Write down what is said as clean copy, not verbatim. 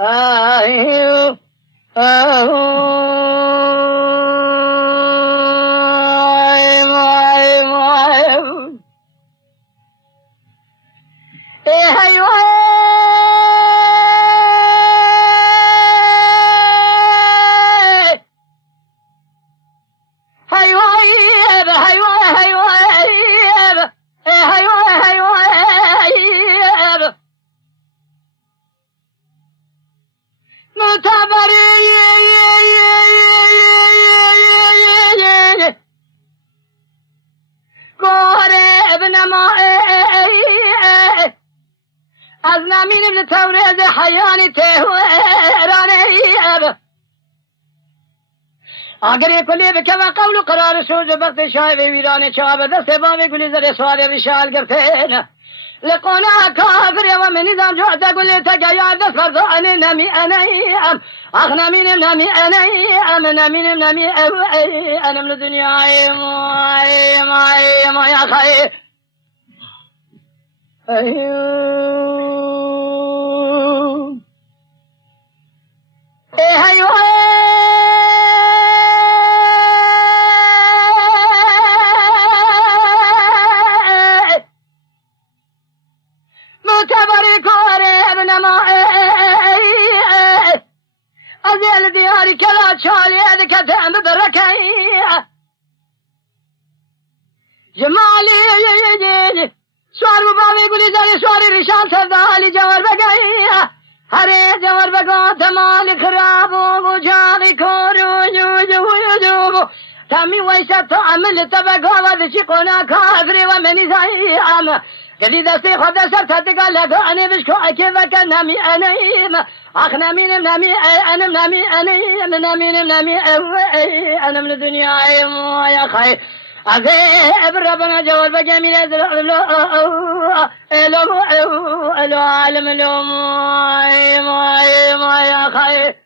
أيوه از نمین ابن تورید حیانی تهورانی اگر کلی بکه و قول قرار شوز وقت شای ویران چاب دست بام گلی زر سوار ریشال گرتین لقونا کافر و من نظام جوعت گلی تگیا دست فرضان نمی انیم اخ نمین نمی انیم نمین نمی انم لدنیای ما یا خیر أيوه أيوه متبرك ورب نما أزيل دياري كلا شالي هذيك تأم بركي جمالي سوار بابی گلی زاری سواری ریشان سردالی جوار بگئی هره جوار بگا تمالی خراب و جاقی کورو جو تامی ویسا تو عمل تبگا و دشی قونا کافری و منی زایی قدی دستی خود سر تدگا لگانی بشکو اکی وکا نمی انیم اخ نمینم نمی انم نمی انیم نمینم نمی انم لدنیای مویا خیر عذاب ربنا جوال بجميل الو عالم الو ما يا خير